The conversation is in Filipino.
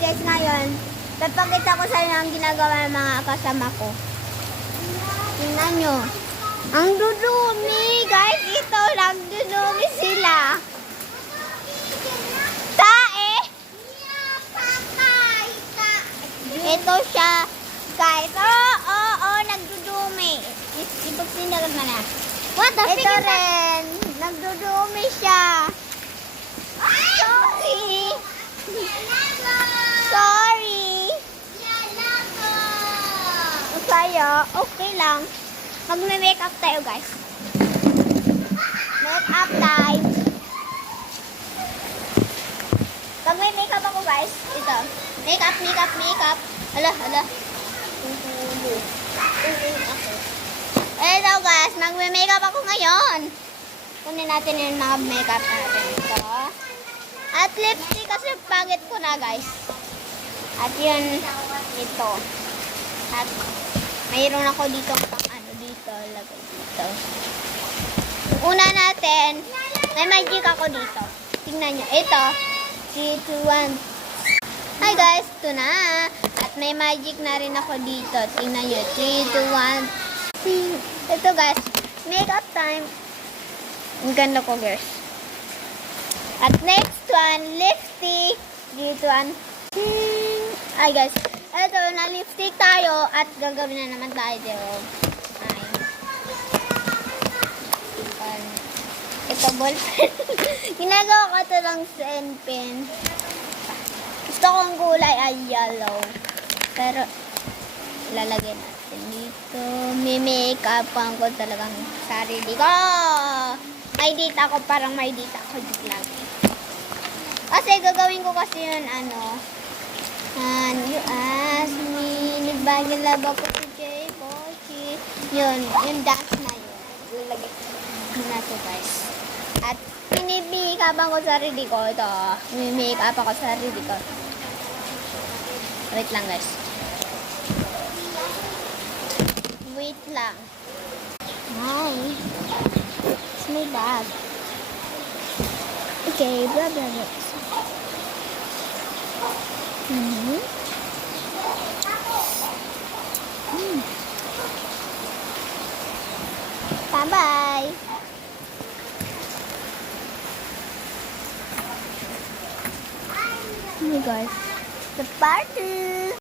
guys, ngayon, papakita ko sa inyo ang ginagawa ng mga kasama ko. Tingnan nyo. Ang dudumi, guys. Ito, nagdudumi sila. Tae. Ito siya, guys. Nagdudumi. Ibig sinagot na na. What the Ito rin, nagdudumi siya. Sorry. Sorry. Kaya, okay lang. Magme-makeup tayo, guys. Makeup time. Magme-makeup ako, guys. Ito. Makeup. Hala. Ito, guys. Magme-makeup ako ngayon. Kunin natin yung mga makeup natin. Ito. At lipstick kasi pangit ko na, guys. At yun, ito. At mayroon ako dito pang ano dito, lagay dito. Una natin, may magic ako dito. Tingnan nyo, ito. 3, 2, 1. Hi guys, ito na. At may magic na rin ako dito. Tingnan nyo, 3, 2, 1. Ito guys, makeup time. Ang ganda ko guys. At next one, lipstick. Dito 1. Ay guys, ito na lipstick tayo at gagawin na naman tayo dito. Ay. Ito ballpen. Ginagawa ko ito lang pen pen. Gusto kong kulay ay yellow. Pero lalagyan natin dito. May make-upan ko talagang sarili ko. May dita ako, parang may dita ako dito lagi. Kasi gagawin ko kasi yun and you ask me, nagbagin love ako si Jay Bochi. Yung dance na yun. Lalagay ko na ito guys. At pinipikapan ko sarili ko. Ito, make-up ako sarili ko. Wait lang guys. Wait lang. Hi. It's my bag. Okay, blah blah blah. Bye-bye. Oh my gosh. The party.